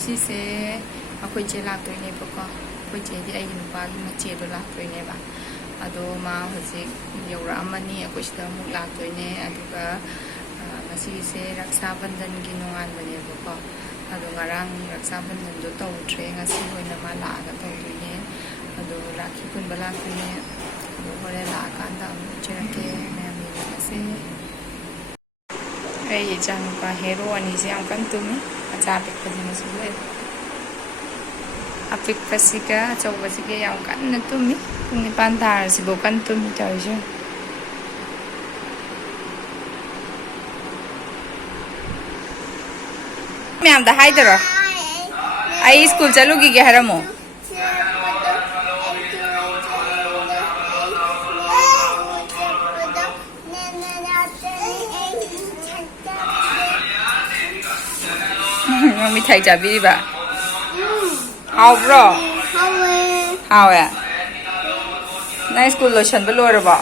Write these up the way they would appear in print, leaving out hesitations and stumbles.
ꯉꯁꯤꯁꯦ ꯑꯩꯈꯣꯏ ꯆꯦ ꯂꯥꯛꯇꯣꯏꯅꯦꯕꯀꯣ ꯑꯩꯈꯣꯏ ꯆꯦꯗꯤ ꯑꯩꯒꯤ ꯅꯨꯄꯥꯒꯤ ꯃꯆꯦꯗꯣ ꯂꯥꯛꯇꯣꯏꯅꯦꯕ ꯑꯗꯣ ꯃꯥ ꯍꯧꯖꯤꯛ ꯌꯧꯔꯛꯑꯝꯃꯅꯤ ꯑꯩꯈꯣꯏ ꯁꯤꯗ ꯑꯃꯨꯛ ꯂꯥꯛꯇꯣꯏꯅꯦ ꯑꯗꯨꯒ ꯉꯁꯤꯁꯦ ꯔꯛꯁꯥ ꯕꯟꯙꯟꯒꯤ ꯅꯣꯡꯉꯥꯟꯕꯅꯦꯕꯀꯣ ꯑꯗꯣ ꯉꯔꯥꯡ ꯔꯛꯁꯥ ꯕꯟꯙꯟꯗꯣ ꯇꯧꯗ꯭ꯔꯦ ꯉꯁꯤ ꯑꯣꯏꯅ ꯃꯥ ꯂꯥꯛꯑꯒ ꯇꯧꯗꯣꯏꯅꯦ ꯑꯗꯣ ꯔꯥꯈꯤ ꯄꯨꯟꯕ ꯂꯥꯛꯇꯣꯏꯅꯦ ꯑꯗꯣ ꯍꯣꯔꯦꯟ ꯂꯥꯛꯑꯀꯥꯟꯗ ꯑꯃꯨꯛ ꯎꯠꯆꯔꯛꯀꯦ ꯃꯌꯥꯝ ꯌꯦꯡꯉꯁꯦ ꯑꯩ ꯏꯆꯥꯅꯨꯄꯥ ꯍꯦꯔꯣ ꯑꯅꯤꯁꯦ ꯌꯥꯝ ꯀꯟꯅ ꯇꯨꯝꯃꯤ ꯃꯆꯥ ꯑꯄꯤꯛꯄꯁꯤꯅꯁꯨ ꯂꯣꯏ ꯑꯄꯤꯛꯄꯁꯤꯒ ꯑꯆꯧꯕꯁꯤꯒ ꯌꯥꯝ ꯀꯟꯅ ꯇꯨꯝꯃꯤ ꯄꯨꯡ 9 ꯇꯥꯔꯁꯤꯐꯥꯎ ꯀꯟꯅ ꯇꯨꯝꯃꯤ ꯇꯧꯔꯤꯁꯦ ꯃꯌꯥꯝꯗ ꯍꯥꯏꯗꯔꯣ ꯑꯩ ꯁ꯭ꯀꯨꯜ ꯆꯠꯂꯨꯈꯤꯒꯦ ꯍꯥꯏꯔꯝꯃꯣ ꯃꯤꯊꯥꯏ ꯆꯥꯕꯤꯔꯤꯕ ꯍꯥꯎꯕ꯭ꯔꯣ ꯍꯥꯎꯋꯦ ꯅꯪ ꯁ꯭ꯀꯨꯜ ꯂꯣꯏꯁꯟꯕ ꯂꯣꯏꯔꯕꯣ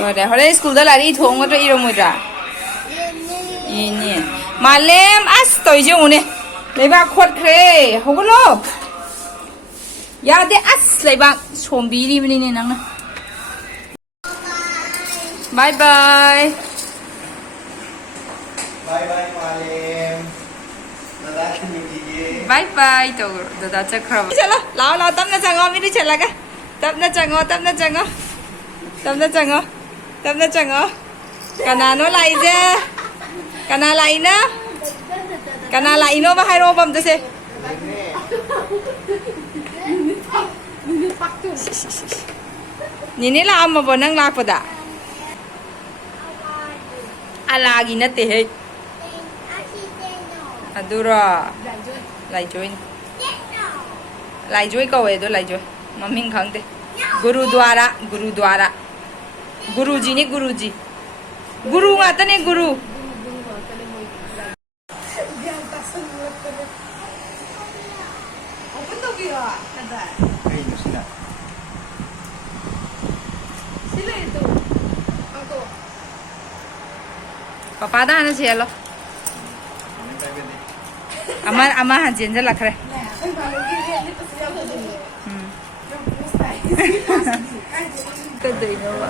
ꯂꯣꯏꯔꯦ ꯍꯣꯔꯦꯟ ꯁ꯭ꯀꯨꯜꯗ ꯂꯥꯏꯔꯤꯛ ꯏꯊꯣꯛꯑꯝꯒꯗ꯭ꯔꯥ ꯏꯔꯝꯃꯣꯏꯗ꯭ꯔꯥ ꯏꯅꯤ ꯃꯥꯂꯦꯝ ꯑꯁ ꯇꯧꯔꯤꯁꯦ ꯌꯦꯡꯉꯨꯅꯦ ꯂꯩꯕꯥꯛ ꯈꯣꯠꯈ꯭ꯔꯦ ꯍꯧꯒꯠꯂꯣ ꯌꯥꯗꯦ ꯑꯁ ꯂꯩꯕꯥꯛ ꯁꯣꯝꯕꯤꯔꯤꯕꯅꯤꯅꯦ ꯅꯪꯅ ꯕꯥꯏ ꯕꯥꯏ Bye bye Malim. Dada kinigige. Bye bye tꯧꯔꯣ ꯗꯗꯥ ꯆꯠꯈ꯭ꯔꯕ ꯆꯠꯂꯣ ꯂꯥꯛꯑꯣ ꯂꯥꯛꯑꯣ ꯇꯞꯅ ꯆꯪꯉꯣ ꯃꯤꯗꯤ ꯆꯠꯂꯒ ꯇꯞꯅ ꯆꯪꯉꯣ ꯇꯞꯅ ꯆꯪꯉꯣ ꯇꯞꯅ ꯆꯪꯉꯣ ꯇꯞꯅ ꯆꯪꯉꯣ ꯀꯅꯥꯅꯣ ꯂꯥꯛꯏꯁꯦ ꯀꯅꯥ ꯂꯥꯛꯏꯅꯣ ꯀꯅꯥ ꯂꯥꯛꯏꯅꯣꯕ ꯍꯥꯏꯔꯛꯑꯣꯕ ꯑꯝꯇꯁꯦ ꯅꯦꯅꯦ ꯂꯥꯛꯑꯝꯃꯕꯣ ꯅꯪ ꯂꯥꯛꯄꯗ ꯑꯂꯥꯒꯤ ꯅꯠꯇꯦꯍꯦ ꯑꯗꯨꯔꯣ ꯂꯥꯏꯖꯣꯏꯅꯤ ꯂꯥꯏꯖꯣꯏ ꯀꯧꯋꯦ ꯑꯗꯣ ꯂꯥꯏꯖꯣꯏ ꯃꯃꯤꯡ ꯈꯪꯗꯦ ꯒꯨꯔꯨꯗ꯭ꯋꯥꯔꯥ ꯒꯨꯔꯨꯗ꯭ꯋꯥꯔꯥ ꯒꯨꯔꯨꯖꯤꯅꯤ ꯒꯨꯔꯨꯖꯤ ꯒꯨꯔꯨ ꯉꯥꯛꯇꯅꯦ ꯒꯨꯔꯨ Kayno sila. ꯄꯄꯥꯗ ꯍꯥꯟꯅ ꯆꯦꯜꯂꯣ ꯑꯃ ꯍꯥꯟ ꯆꯦꯟꯖꯜꯂꯛꯈ꯭ꯔꯦ ꯀꯗꯩꯅꯣꯕ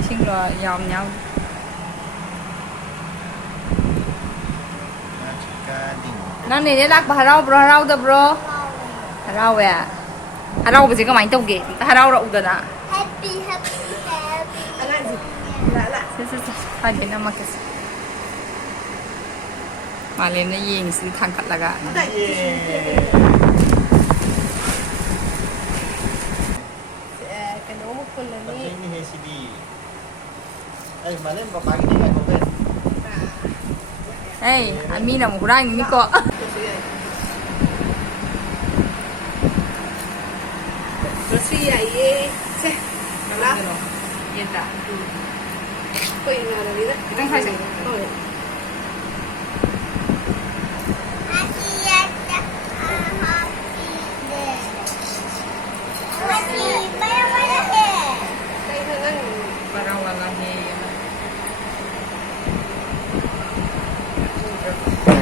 ꯏꯁꯤꯡ ꯌꯥꯝ ꯌꯥꯎ ꯅꯪ ꯅꯦꯅꯦ ꯂꯥꯛꯄ ꯍꯔꯥꯎꯕ꯭ꯔꯣ ꯍꯔꯥꯎꯗꯕ꯭ꯔో ꯍꯔꯥꯎꯋꯦ ꯍꯔꯥꯎꯕꯁꯦ ꯀꯃꯥꯏꯅ ꯇꯧꯒꯦ ꯑꯝꯇ ꯍꯔꯥꯎꯔꯛꯎꯗꯅ ꯍꯥꯏꯒꯦ ꯅꯝꯃꯛꯀꯦꯁꯦ ꯃꯥꯂꯦꯝꯅ ꯌꯦꯡꯉꯤꯁꯤꯗꯤ ꯊꯥꯡꯀꯠꯂꯒ ꯀꯩꯅꯣꯃꯨꯛ ꯄꯨꯜꯂꯅꯤ Ini he sidi. Malim papagi ni kay Koben. ꯑꯩ ꯃꯤꯅ ꯑꯃꯨꯛ ꯍꯨꯔꯥꯟꯈꯤꯅꯤꯀꯣ ꯉꯁꯤ ꯌꯥꯏꯌꯦ ꯁꯦ ꯂꯥ ꯌꯦꯟꯗ ꯑꯩꯈꯣꯏ ꯏꯃꯥꯟꯅꯕꯤꯅ ꯈꯤꯇꯪ ꯍꯥꯏꯁꯦ ꯍꯣꯏ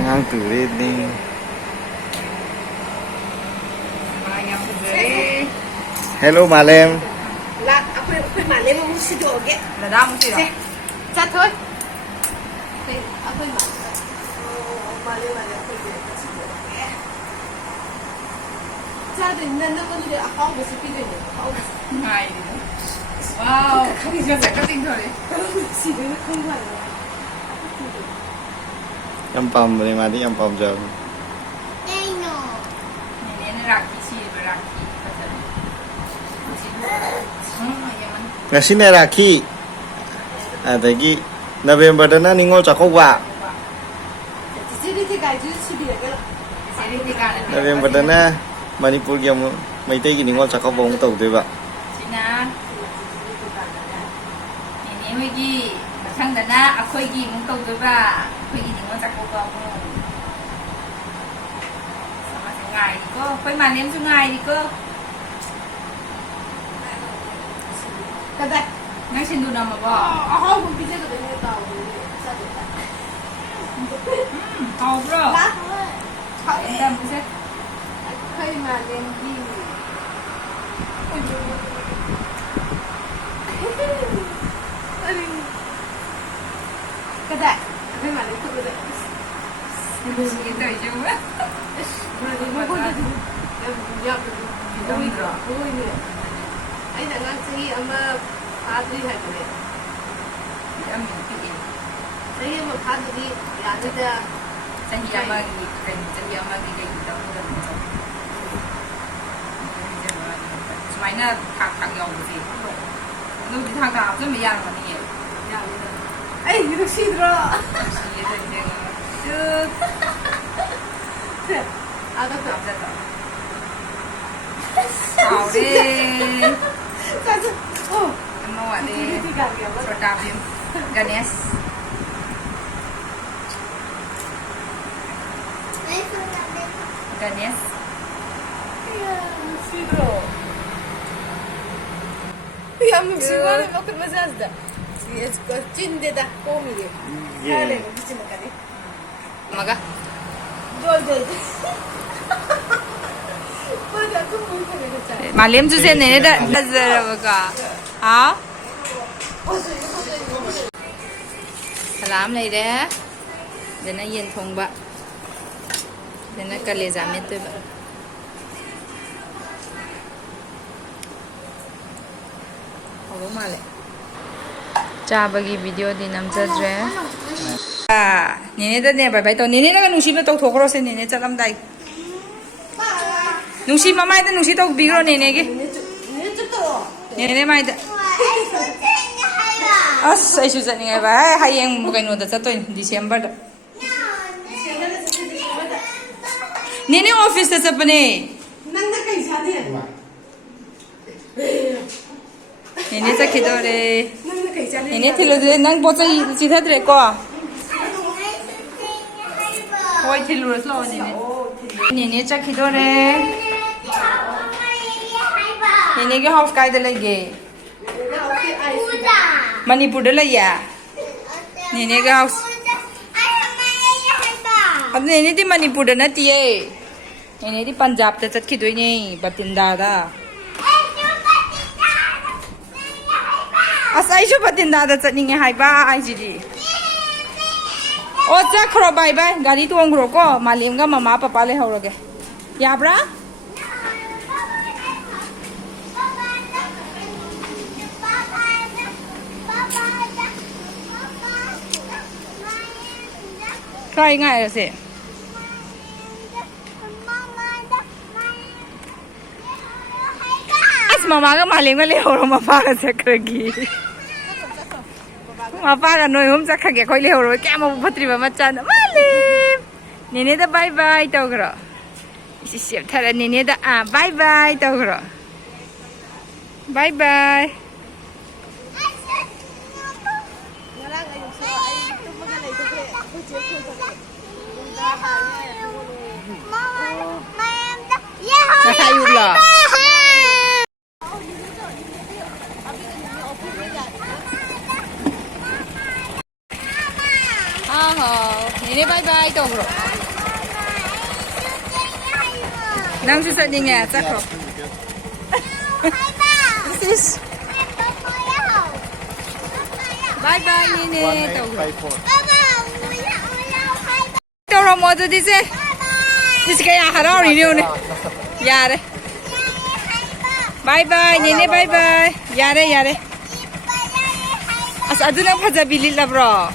Ngang từ lên đi. Hello Malim. ꯂꯥꯛ ꯑꯩꯈꯣꯏ ꯃꯥꯂꯦꯝ ꯑꯃꯨꯛ ꯁꯤꯗꯣꯛꯑꯒꯦ ꯗꯗꯥ ꯑꯃꯨꯛ ꯁꯤꯔꯣ ꯆꯠ ꯊꯣꯏ ꯑꯩꯈꯣꯏ ꯃꯥꯂꯦꯝ ꯑꯩꯈꯣꯏꯒꯤ ꯁꯤꯗꯣꯛꯑꯒꯦ ꯆꯥꯗꯣꯏꯅꯤ ꯅꯪꯉꯣꯟꯗꯗꯤ ꯑꯍꯥꯎꯕꯁꯨ ꯄꯤꯗꯣꯏꯅꯦ ꯑꯍꯥꯎꯕꯁꯨ ꯉꯥꯏꯔꯤꯅꯦ ꯋꯥꯎ ꯆꯠꯀ ꯆꯤꯡꯊꯣꯔꯦ ꯁꯤꯗꯣꯏꯅ ꯈꯪꯕ Em pom đi mà đi em pom giờ. ꯅꯦꯅꯦꯅ ꯔꯥꯈꯤ ꯁꯤꯕ ꯔꯥꯈꯤ ꯐꯖꯅ Ngasine Rakhi. Adagi November-dana Ningol Chakauwa. ꯆꯤꯆꯦꯗꯤ ꯒꯥꯏꯗꯨꯁꯨ ꯁꯤꯕꯤꯔꯒꯦ November-dana Manipurgi amu Maitegi Ningol Chakauwa amu tawdeba. ꯁꯤꯅ ꯅꯦꯅꯦ ꯍꯣꯏꯒꯤ ꯃꯊꯪꯗꯅ ꯑꯩꯈꯣꯏꯒꯤ ꯑꯃꯨꯛ ꯇꯧꯗꯣꯏꯕ ꯑꯩꯈꯣꯏꯒꯤ ꯅꯤꯉꯣꯜ ꯆꯥꯛꯀꯧꯕ ꯑꯃꯨꯛ ꯉꯥꯏꯔꯤꯀꯣ ꯑꯩꯈꯣꯏ ꯃꯥꯂꯦꯝꯁꯨ ꯉꯥꯏꯔꯤꯀꯣ ꯀꯗꯥꯏ ꯅꯪ ꯁꯤꯟꯗꯨ ꯅꯝꯃꯕꯣ ꯑꯍꯥꯎꯕ ꯄꯤꯖꯒꯗꯣꯏꯅꯦ ꯀꯥꯎꯗꯣꯏꯅꯦ เอาเปล่า นะเขาเอง แต่ไม่ใช่ เคยมาเล่นที่ก็ได้เคยมาเล่นที่ก็ได้ ดูสิเตยจูบ มาคนเดียวอยากดูอีกเหรอดูอีกเนี่ยไอ้หนังจีอามาพาดีให้ดูเลย ยังมีพี่เอง ไอ้มาพาดีอยากจะ จะยังมาอีกเป็นจะยังมาอีกอีกต้องเดินจบสมัยนั้นทางยาวสิลูกที่ทางกาบจะไม่ยากกว่านี้ยากเลย ไอ้ยูทูบชีดรอ ชีเลยจริงๆจืด เอาตัว เอาจะต่อเอาดิ แต่โอ้ อันโน้นดิ ที่การเรียนว่า โซดาบิมกาเนสกาเนส ชีดรอพี่อามึงชิวันมาคุณมาจัดด้จินเดด้าโคมีเลยอะไรก็จินกันเนี่ย Maga. Dol. Pada aku mungkin ada cakap. Malim tu saya nenek dah nazar baka. Ha? Salam lagi deh. Dena yen thong ba. Dena kaleza met tu ba. Hello male. Cha bagi video di nam chadre. Nene dah ne bye bye to nene dah nusi me to thokro se nene chalam dai. Nusi mama ida nusi to bigro nene ge. Nene mai da. As ai su chani ngai ba hayeng bukai no da chatoi December da. Nene office da chapane. Nanda kai chane. Nene chakidore. Nanda kai chane. Nene thilo de nang bochai chitha dre ko. Hoi thilo lo nene. Nene chakidore. Nene ke house kai da lage. Manipur da laya. Nene ke house. Ab nene di Manipur da na tiye. Nene di Punjab da chatkidoi ne Batinda da. As I should put in that setting a high bar, IGD. Oh, Jack, bye bye. Gadi to Ungroko, Malinga, Mama, Papa, Horoge. Yabra? Crying, I say. As Mama, Malinga, Horoma, Secretary. Mapa no hum chakha ge khoile horo kya ma phatri ba macha na malim nene da bye bye to gro isi sep thara nene da bye bye to gro bye bye Nasayula Nene bye bye to bro. Nang susah ni nga sakro. Sis. Bye bye Nene to bro. To ro mo to dise. Dis kaya harau ni ne. Yare. Bye bye Nene bye bye. Yare. As aduna phaja bilil la bro.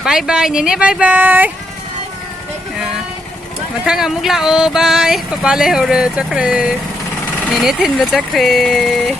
Bye bye Nene bye bye. Mathang amuk la o bye. Papa le hore chakre. Nene thin ba chakre.